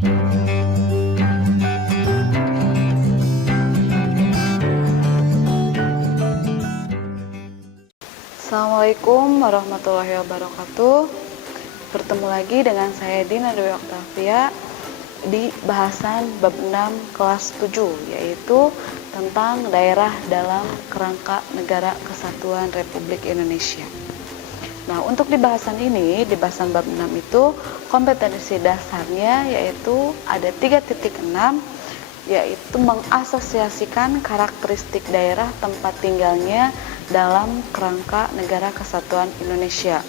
Assalamualaikum warahmatullahi wabarakatuh. Bertemu lagi dengan saya Dina Dewi Oktavia di bahasan bab 6 kelas 7, yaitu tentang daerah dalam kerangka Negara Kesatuan Republik Indonesia. Nah, untuk di bahasan ini, di bahasan bab 6 itu kompetensi dasarnya yaitu ada 3.6, yaitu mengasosiasikan karakteristik daerah tempat tinggalnya dalam kerangka Negara Kesatuan Indonesia.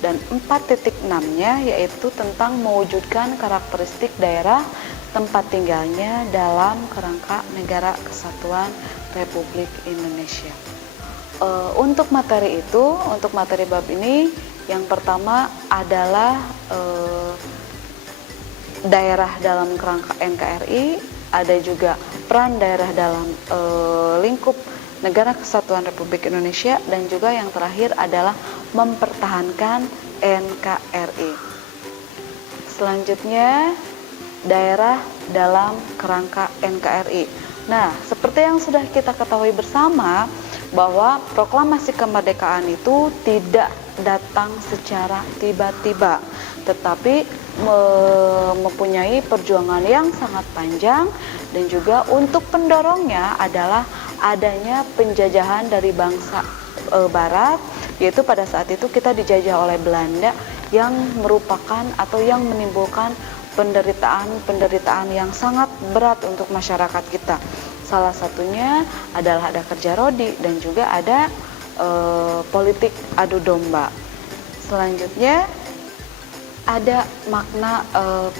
Dan 4.6-nya yaitu tentang mewujudkan karakteristik daerah tempat tinggalnya dalam kerangka Negara Kesatuan Republik Indonesia. Untuk materi itu, untuk materi bab ini, yang pertama adalah daerah dalam kerangka NKRI, ada juga peran daerah dalam lingkup Negara Kesatuan Republik Indonesia, dan juga yang terakhir adalah mempertahankan NKRI. Selanjutnya, daerah dalam kerangka NKRI. Nah, seperti yang sudah kita ketahui bersama bahwa proklamasi kemerdekaan itu tidak datang secara tiba-tiba, tetapi mempunyai perjuangan yang sangat panjang, dan juga untuk pendorongnya adalah adanya penjajahan dari bangsa Barat, yaitu pada saat itu kita dijajah oleh Belanda yang merupakan atau yang menimbulkan penderitaan yang sangat berat untuk masyarakat kita. Salah satunya adalah ada kerja rodi dan juga ada politik adu domba. Selanjutnya ada makna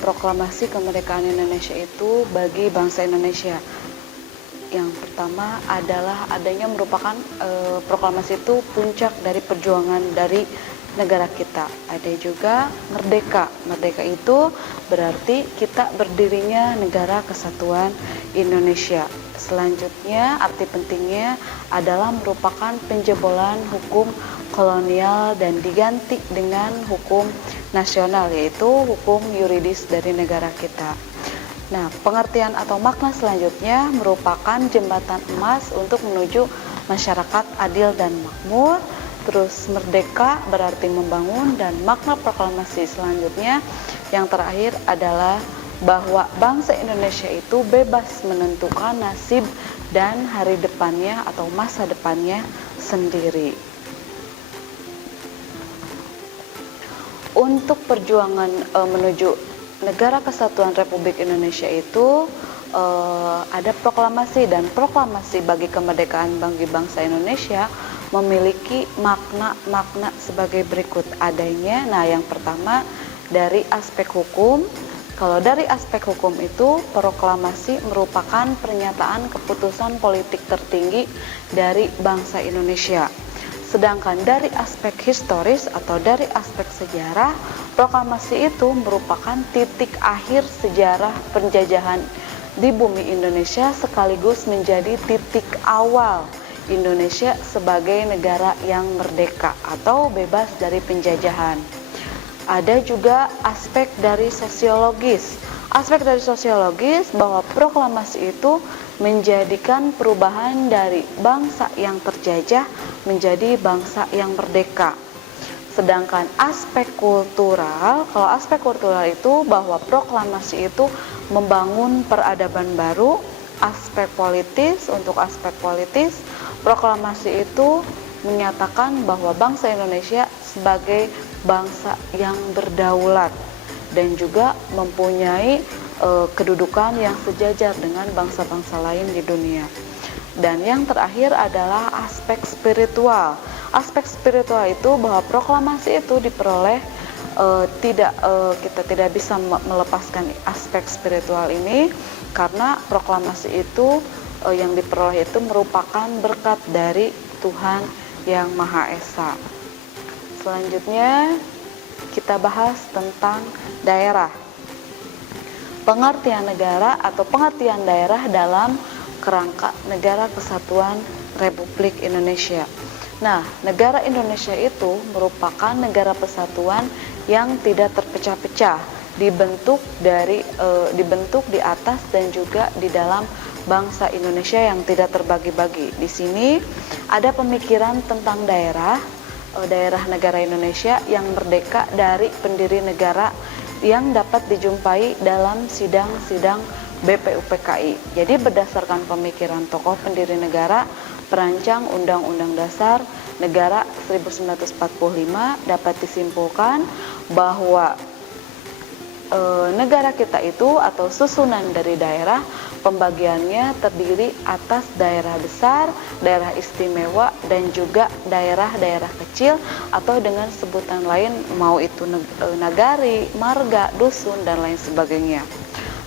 proklamasi kemerdekaan Indonesia itu bagi bangsa Indonesia. Yang pertama adalah adanya merupakan proklamasi itu puncak dari perjuangan dari negara kita. Ada juga merdeka. Merdeka itu berarti kita berdirinya Negara Kesatuan Indonesia. Selanjutnya, arti pentingnya adalah merupakan penjebolan hukum kolonial dan diganti dengan hukum nasional, yaitu hukum yuridis dari negara kita. Nah, pengertian atau makna selanjutnya merupakan jembatan emas untuk menuju masyarakat adil dan makmur. Terus merdeka berarti membangun, dan makna proklamasi selanjutnya yang terakhir adalah bahwa bangsa Indonesia itu bebas menentukan nasib dan hari depannya atau masa depannya sendiri. Untuk perjuangan menuju Negara Kesatuan Republik Indonesia itu ada proklamasi, dan proklamasi bagi kemerdekaan bagi bangsa Indonesia memiliki makna-makna sebagai berikut adanya. Nah, yang pertama dari aspek hukum. Kalau dari aspek hukum itu, proklamasi merupakan pernyataan keputusan politik tertinggi dari bangsa Indonesia. Sedangkan dari aspek historis atau dari aspek sejarah, proklamasi itu merupakan titik akhir sejarah penjajahan di bumi Indonesia, sekaligus menjadi titik awal Indonesia sebagai negara yang merdeka atau bebas dari penjajahan. Ada juga aspek dari sosiologis. Aspek dari sosiologis bahwa proklamasi itu menjadikan perubahan dari bangsa yang terjajah menjadi bangsa yang merdeka. Sedangkan aspek kultural, kalau aspek kultural itu bahwa proklamasi itu membangun peradaban baru. Aspek politis, untuk aspek politis, proklamasi itu menyatakan bahwa bangsa Indonesia sebagai bangsa yang berdaulat dan juga mempunyai kedudukan yang sejajar dengan bangsa-bangsa lain di dunia. Dan yang terakhir adalah aspek spiritual. Aspek spiritual itu bahwa proklamasi itu diperoleh kita tidak bisa melepaskan aspek spiritual ini, karena proklamasi itu yang diperoleh itu merupakan berkat dari Tuhan yang Maha Esa. Selanjutnya kita bahas tentang daerah. Pengertian negara atau pengertian daerah dalam kerangka Negara Kesatuan Republik Indonesia. Nah, negara Indonesia itu merupakan negara persatuan yang tidak terpecah-pecah. dibentuk di atas dan juga di dalam bangsa Indonesia yang tidak terbagi-bagi. Di sini ada pemikiran tentang daerah negara Indonesia yang merdeka dari pendiri negara yang dapat dijumpai dalam sidang-sidang BPUPKI. Jadi berdasarkan pemikiran tokoh pendiri negara, perancang Undang-Undang Dasar Negara 1945 dapat disimpulkan bahwa negara kita itu atau susunan dari daerah pembagiannya terdiri atas daerah besar, daerah istimewa, dan juga daerah-daerah kecil atau dengan sebutan lain mau itu nagari, marga, dusun, dan lain sebagainya.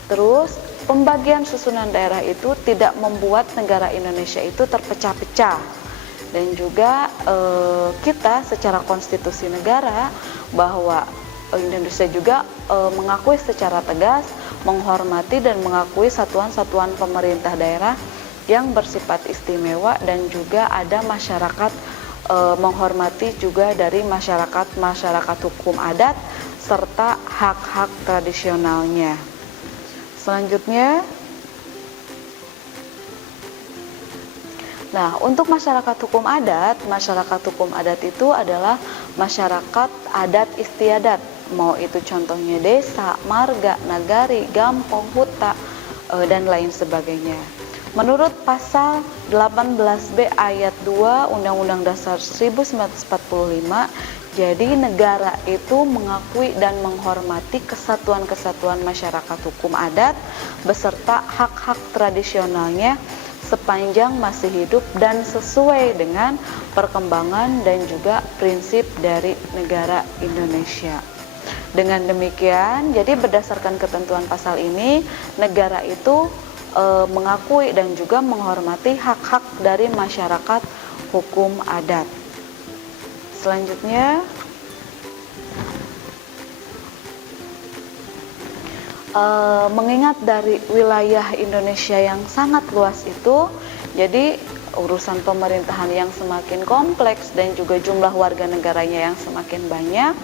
Terus pembagian susunan daerah itu tidak membuat negara Indonesia itu terpecah-pecah, dan juga kita secara konstitusi negara bahwa Indonesia juga mengakui secara tegas, menghormati dan mengakui satuan-satuan pemerintah daerah yang bersifat istimewa, dan juga ada masyarakat menghormati juga dari masyarakat hukum adat serta hak-hak tradisionalnya. Selanjutnya, nah, untuk masyarakat hukum adat itu adalah masyarakat adat istiadat, mau itu contohnya desa, marga, nagari, gampong, huta, dan lain sebagainya. Menurut pasal 18B ayat 2 Undang-Undang Dasar 1945, jadi negara itu mengakui dan menghormati kesatuan-kesatuan masyarakat hukum adat beserta hak-hak tradisionalnya sepanjang masih hidup dan sesuai dengan perkembangan dan juga prinsip dari negara Indonesia. Dengan demikian, jadi berdasarkan ketentuan pasal ini, negara itu mengakui dan juga menghormati hak-hak dari masyarakat hukum adat. Selanjutnya, mengingat dari wilayah Indonesia yang sangat luas itu, jadi urusan pemerintahan yang semakin kompleks dan juga jumlah warga negaranya yang semakin banyak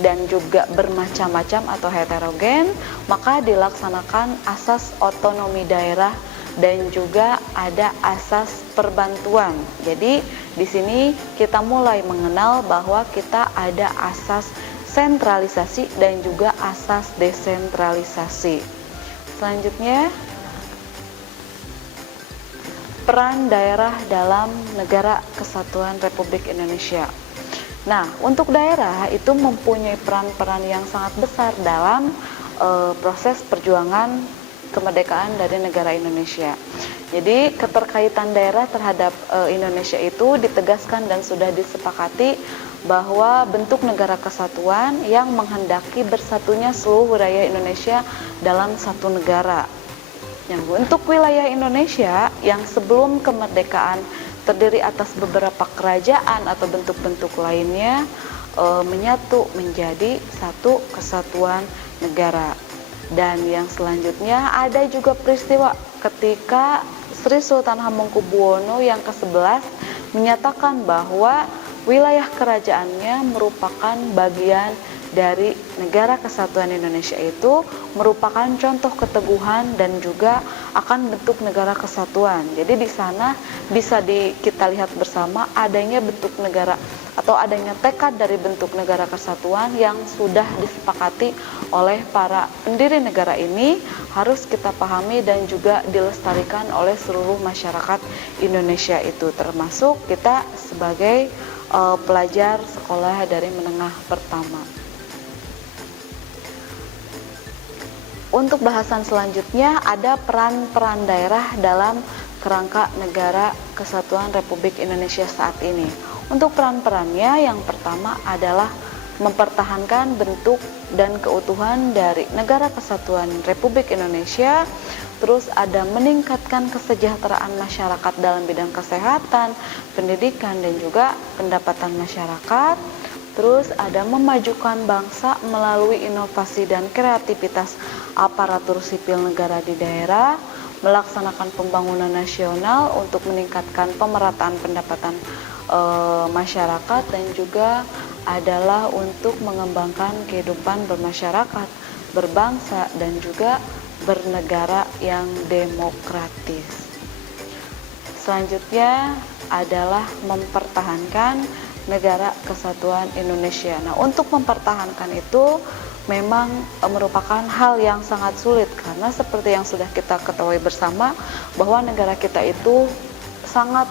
dan juga bermacam-macam atau heterogen, maka dilaksanakan asas otonomi daerah dan juga ada asas perbantuan. Jadi di sini kita mulai mengenal bahwa kita ada asas sentralisasi dan juga asas desentralisasi. Selanjutnya, peran daerah dalam Negara Kesatuan Republik Indonesia. Nah, untuk daerah itu mempunyai peran-peran yang sangat besar dalam proses perjuangan kemerdekaan dari negara Indonesia. Jadi keterkaitan daerah terhadap Indonesia itu ditegaskan dan sudah disepakati bahwa bentuk negara kesatuan yang menghendaki bersatunya seluruh wilayah Indonesia dalam satu negara. Yang untuk wilayah Indonesia yang sebelum kemerdekaan terdiri atas beberapa kerajaan atau bentuk-bentuk lainnya menyatu menjadi satu kesatuan negara. Dan yang selanjutnya ada juga peristiwa ketika Sri Sultan Hamengkubuwono yang ke-11 menyatakan bahwa wilayah kerajaannya merupakan bagian dari Negara Kesatuan Indonesia, itu merupakan contoh keteguhan dan juga akan bentuk negara kesatuan. Jadi di sana bisa kita lihat bersama adanya bentuk negara atau adanya tekad dari bentuk negara kesatuan yang sudah disepakati oleh para pendiri negara ini, harus kita pahami dan juga dilestarikan oleh seluruh masyarakat Indonesia itu, termasuk kita sebagai pelajar sekolah dari menengah pertama. Untuk bahasan selanjutnya ada peran-peran daerah dalam kerangka Negara Kesatuan Republik Indonesia saat ini. Untuk peran-perannya yang pertama adalah mempertahankan bentuk dan keutuhan dari Negara Kesatuan Republik Indonesia. Terus ada meningkatkan kesejahteraan masyarakat dalam bidang kesehatan, pendidikan, dan juga pendapatan masyarakat. Terus ada memajukan bangsa melalui inovasi dan kreativitas aparatur sipil negara di daerah, melaksanakan pembangunan nasional untuk meningkatkan pemerataan pendapatan masyarakat, dan juga adalah untuk mengembangkan kehidupan bermasyarakat, berbangsa, dan juga bernegara yang demokratis. Selanjutnya adalah mempertahankan negara kesatuan Indonesia. Nah, untuk mempertahankan itu memang merupakan hal yang sangat sulit, karena seperti yang sudah kita ketahui bersama bahwa negara kita itu sangat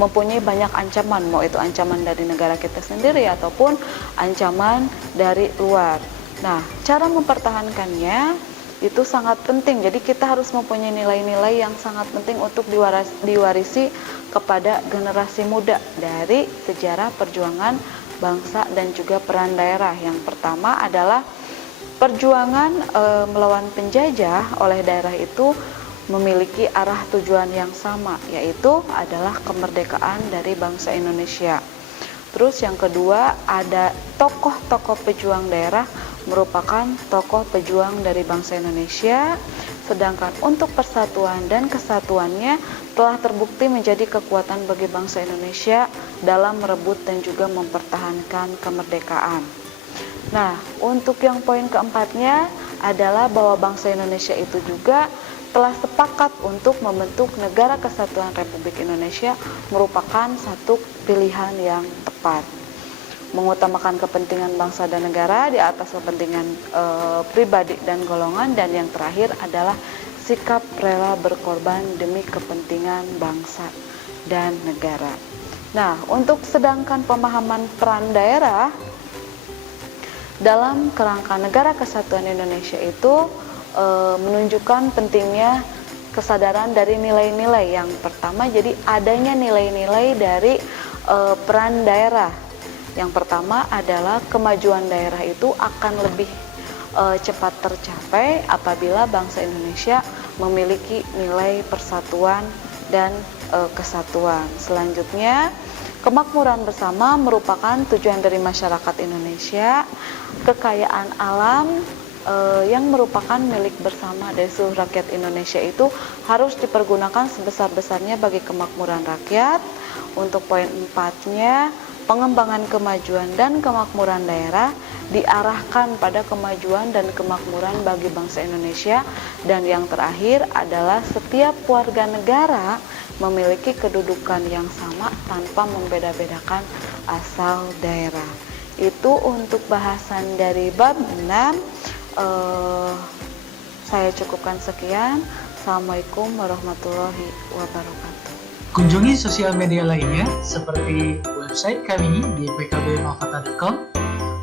mempunyai banyak ancaman, mau itu ancaman dari negara kita sendiri ataupun ancaman dari luar. Nah, cara mempertahankannya itu sangat penting. Jadi kita harus mempunyai nilai-nilai yang sangat penting untuk diwarisi kepada generasi muda dari sejarah perjuangan bangsa dan juga peran daerah. Yang pertama adalah perjuangan melawan penjajah oleh daerah itu memiliki arah tujuan yang sama, yaitu adalah kemerdekaan dari bangsa Indonesia. Terus yang kedua, ada tokoh-tokoh pejuang daerah merupakan tokoh pejuang dari bangsa Indonesia, sedangkan untuk persatuan dan kesatuannya telah terbukti menjadi kekuatan bagi bangsa Indonesia dalam merebut dan juga mempertahankan kemerdekaan. Nah, untuk yang poin keempatnya adalah bahwa bangsa Indonesia itu juga telah sepakat untuk membentuk Negara Kesatuan Republik Indonesia merupakan satu pilihan yang tepat. Mengutamakan kepentingan bangsa dan negara di atas kepentingan pribadi dan golongan, dan yang terakhir adalah sikap rela berkorban demi kepentingan bangsa dan negara. Nah, untuk sedangkan pemahaman peran daerah dalam kerangka Negara Kesatuan Indonesia itu menunjukkan pentingnya kesadaran dari nilai-nilai. Yang pertama, jadi adanya nilai-nilai dari peran daerah. Yang pertama adalah kemajuan daerah itu akan lebih cepat tercapai apabila bangsa Indonesia memiliki nilai persatuan dan kesatuan. Selanjutnya, kemakmuran bersama merupakan tujuan dari masyarakat Indonesia. Kekayaan alam yang merupakan milik bersama dari seluruh rakyat Indonesia itu harus dipergunakan sebesar-besarnya bagi kemakmuran rakyat. Untuk poin 4-nya, pengembangan kemajuan dan kemakmuran daerah diarahkan pada kemajuan dan kemakmuran bagi bangsa Indonesia. Dan yang terakhir adalah setiap warga negara memiliki kedudukan yang sama tanpa membeda-bedakan asal daerah. Itu untuk bahasan dari bab 6. Saya cukupkan sekian. Assalamualaikum warahmatullahi wabarakatuh. Kunjungi sosial media lainnya seperti website kami di pkbmalkata.com,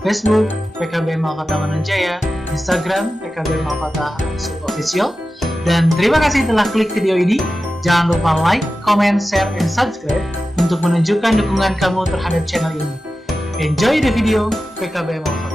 Facebook PKB Malkata Manunjaya, Instagram PKB Malkata Official. Dan terima kasih telah klik video ini. Jangan lupa like, comment, share, and subscribe untuk menunjukkan dukungan kamu terhadap channel ini. Enjoy the video PKB Malkata.